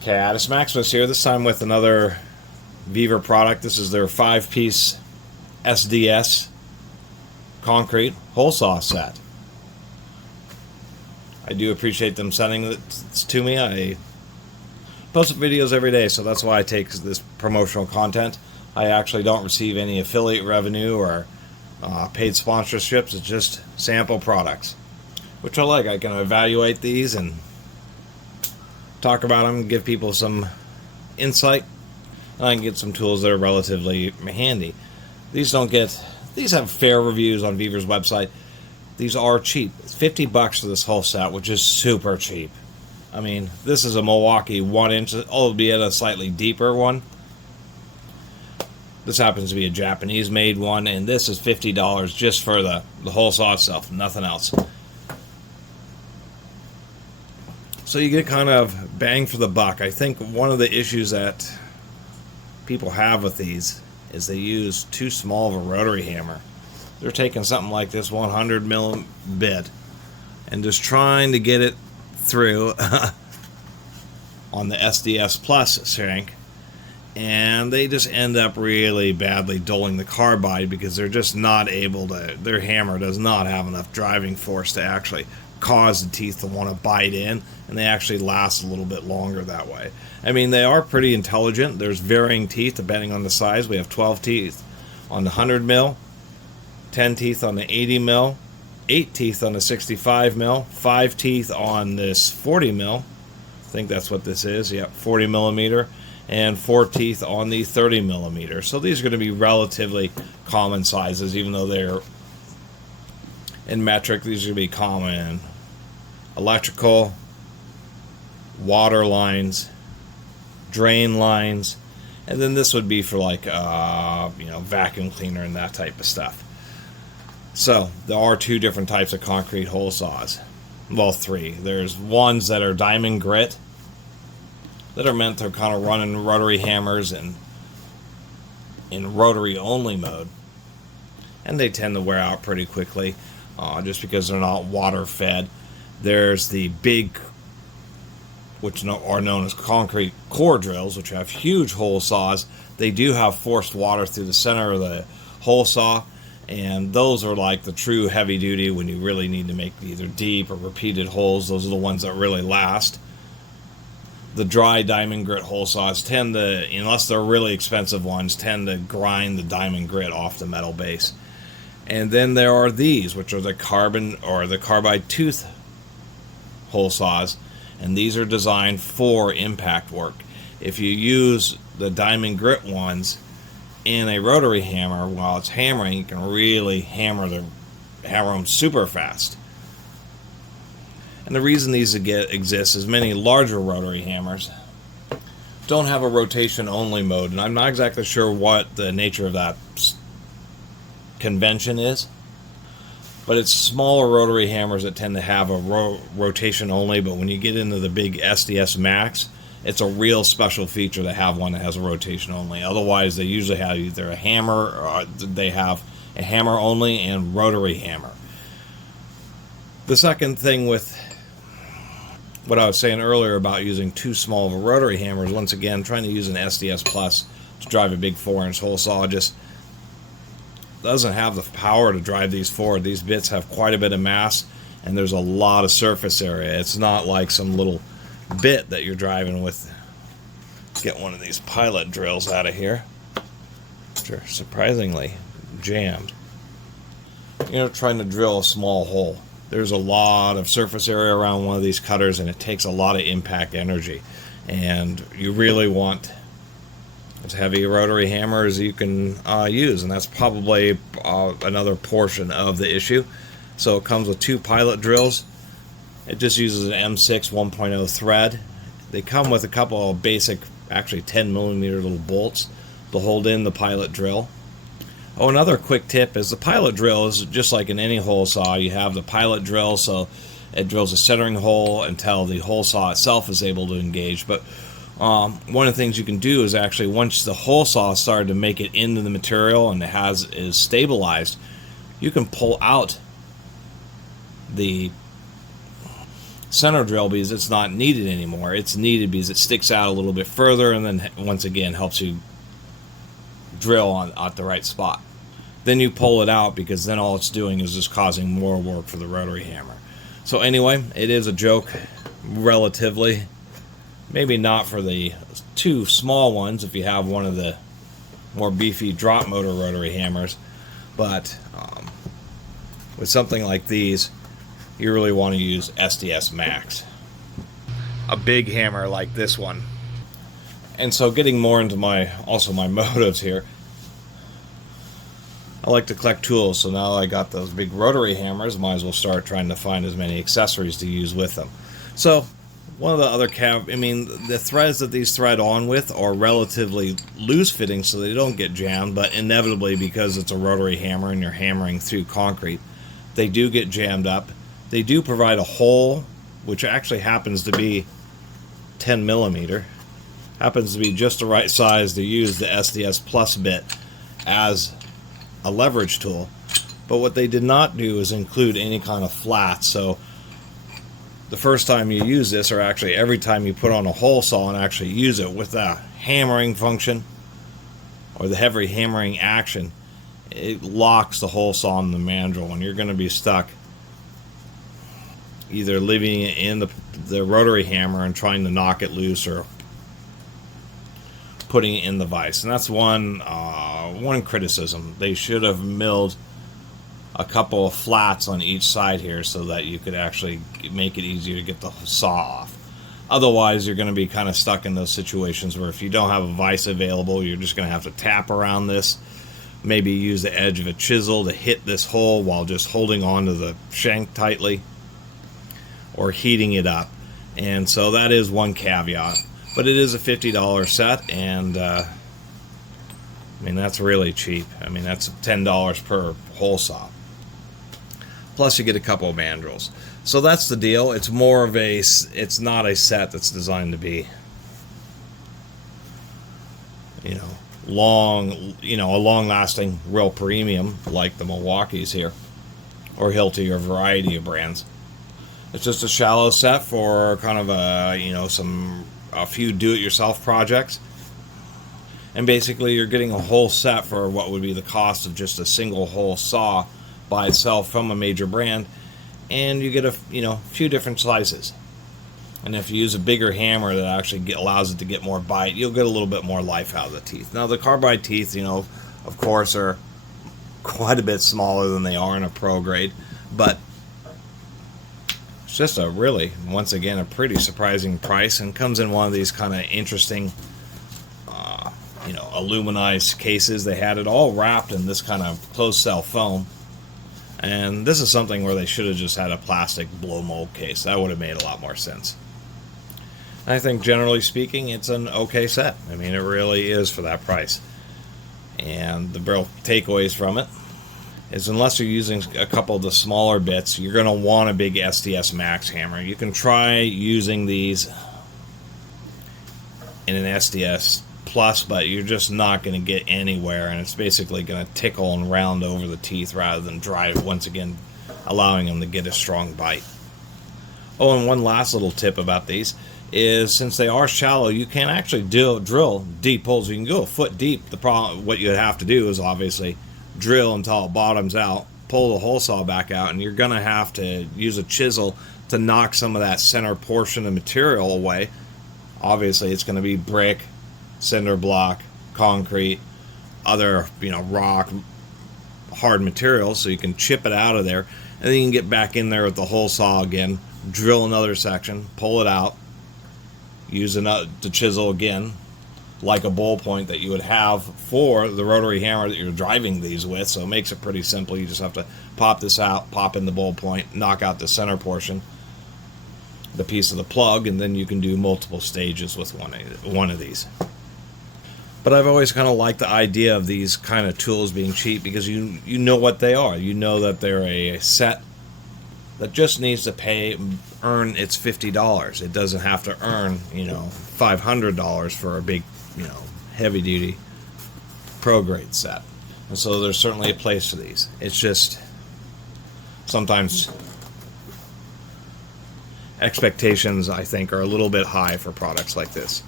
Catus Maximus here, this time with another Vevor product. This is their 5-piece SDS concrete hole saw set. I do appreciate them sending it to me. I post videos every day, so that's why I take this promotional content. I actually don't receive any affiliate revenue or paid sponsorships. It's just sample products, which I like. I can evaluate these and talk about them, give people some insight, and I can get some tools that are relatively handy. These have fair reviews on Vevor's website. These are cheap. It's $50 for this whole set, which is super cheap. I mean, this is a Milwaukee 1-inch, albeit a slightly deeper one. This happens to be a Japanese-made one, and this is $50 just for the hole saw itself, nothing else. So you get kind of bang for the buck. I think one of the issues that people have with these is they use too small of a rotary hammer. They're taking something like this 100 mil bit and just trying to get it through on the SDS Plus shank, and they just end up really badly dulling the carbide because they're just not able to, their hammer does not have enough driving force to actually cause the teeth to want to bite in, and they actually last a little bit longer that way. I mean, they are pretty intelligent. There's varying teeth depending on the size. We have 12 teeth on the 100 mil, 10 teeth on the 80 mil, 8 teeth on the 65 mil, 5 teeth on this 40 mil. I think that's what this is. Yep, 40 millimeter, and 4 teeth on the 30 millimeter. So these are going to be relatively common sizes, even though they're in metric. These are going to be common electrical, water lines, drain lines, and then this would be for like vacuum cleaner and that type of stuff. So there are 2 different types of concrete hole saws. Well, 3. There's ones that are diamond grit that are meant to kind of run in rotary hammers and in rotary only mode, and they tend to wear out pretty quickly just because they're not water fed. There's the big, which are known as concrete core drills, which have huge hole saws. They do have forced water through the center of the hole saw, and those are like the true heavy duty when you really need to make either deep or repeated holes. Those are the ones that really last. The dry diamond grit hole saws tend to, unless they're really expensive ones, tend to grind the diamond grit off the metal base. And then there are these, which are the carbon or the carbide tooth hole saws, and these are designed for impact work. If you use the diamond grit ones in a rotary hammer while it's hammering, you can really hammer them super fast. And the reason these exist is many larger rotary hammers don't have a rotation only mode, and I'm not exactly sure what the nature of that convention is, but it's smaller rotary hammers that tend to have a rotation only. But when you get into the big SDS Max, it's a real special feature to have one that has a rotation only. Otherwise, they usually have either a hammer, or they have a hammer only and rotary hammer. The second thing with what I was saying earlier about using too small of a rotary hammer is, once again, trying to use an SDS Plus to drive a big 4-inch hole saw just doesn't have the power to drive these forward. These bits have quite a bit of mass, and there's a lot of surface area. It's not like some little bit that you're driving with. Let's get one of these pilot drills out of here, which are surprisingly jammed. Trying to drill a small hole. There's a lot of surface area around one of these cutters, and it takes a lot of impact energy. And you really want as heavy a rotary hammer as you can use, and that's probably another portion of the issue. So it comes with 2 pilot drills. It just uses an M6 1.0 thread. They come with a couple of basic, actually 10 millimeter little bolts to hold in the pilot drill. Oh, another quick tip is the pilot drill is just like in any hole saw. You have the pilot drill, so it drills a centering hole until the hole saw itself is able to engage. But one of the things you can do is actually, once the hole saw started to make it into the material and is stabilized, you can pull out the center drill because it's not needed anymore. It's needed because it sticks out a little bit further and then once again helps you drill on at the right spot. Then you pull it out because then all it's doing is just causing more work for the rotary hammer. So anyway, it is a joke, relatively. Maybe not for the two small ones if you have one of the more beefy drop motor rotary hammers, but with something like these, you really want to use SDS Max. A big hammer like this one. And so getting more into my motives here, I like to collect tools, so now I got those big rotary hammers, might as well start trying to find as many accessories to use with them. So one of the other the threads that these thread on with are relatively loose fitting so they don't get jammed, but inevitably because it's a rotary hammer and you're hammering through concrete, they do get jammed up. They do provide a hole, which actually happens to be 10 millimeter. Happens to be just the right size to use the SDS Plus bit as a leverage tool. But what they did not do is include any kind of flat, so the first time you use this, or actually every time you put on a hole saw and actually use it with the hammering function or the heavy hammering action, it locks the hole saw in the mandrel and you're going to be stuck either leaving it in the rotary hammer and trying to knock it loose or putting it in the vise. And that's one criticism. They should have milled a couple of flats on each side here so that you could actually make it easier to get the saw off. Otherwise, you're going to be kind of stuck in those situations where if you don't have a vise available, you're just going to have to tap around this, maybe use the edge of a chisel to hit this hole while just holding onto the shank tightly, or heating it up. And so that is one caveat. But it is a $50 set, and I mean, that's really cheap. I mean, that's $10 per hole saw. Plus you get a couple of mandrels. So that's the deal. It's more of it's not a set that's designed to be, a long-lasting, real premium like the Milwaukee's here, or Hilti, or a variety of brands. It's just a shallow set for kind of a few do-it-yourself projects. And basically you're getting a whole set for what would be the cost of just a single hole saw by itself from a major brand, and you get a few different sizes. And if you use a bigger hammer that actually allows it to get more bite, you'll get a little bit more life out of the teeth. Now the carbide teeth, of course, are quite a bit smaller than they are in a pro grade, but it's just a really, once again, a pretty surprising price, and comes in one of these kind of interesting aluminized cases. They had it all wrapped in this kind of closed cell foam, and this is something where they should have just had a plastic blow mold case. That would have made a lot more sense. I think generally speaking it's an okay set. I mean, it really is for that price. And the real takeaways from it is, unless you're using a couple of the smaller bits, you're going to want a big SDS Max hammer. You can try using these in an SDS Plus, but you're just not going to get anywhere, and it's basically going to tickle and round over the teeth rather than drive, once again, allowing them to get a strong bite. Oh, and one last little tip about these is, since they are shallow, you can actually drill deep holes. You can go a foot deep. The problem, what you have to do is obviously drill until it bottoms out, pull the hole saw back out, and you're going to have to use a chisel to knock some of that center portion of material away. Obviously, it's going to be brick, cinder block, concrete, other rock, hard materials, so you can chip it out of there, and then you can get back in there with the hole saw again, drill another section, pull it out, use the chisel again, like a ball point that you would have for the rotary hammer that you're driving these with. So it makes it pretty simple. You just have to pop this out, pop in the ball point, knock out the center portion, the piece of the plug, and then you can do multiple stages with one of these. But I've always kind of liked the idea of these kind of tools being cheap, because you know what they are. You know that they're a set that just needs to earn its $50. It doesn't have to earn $500 for a big heavy duty pro grade set. And so there's certainly a place for these. It's just sometimes expectations, I think, are a little bit high for products like this.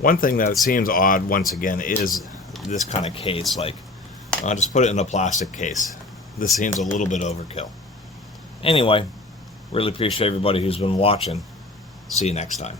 One thing that seems odd, once again, is this kind of case. Like, I'll just put it in a plastic case. This seems a little bit overkill. Anyway, really appreciate everybody who's been watching. See you next time.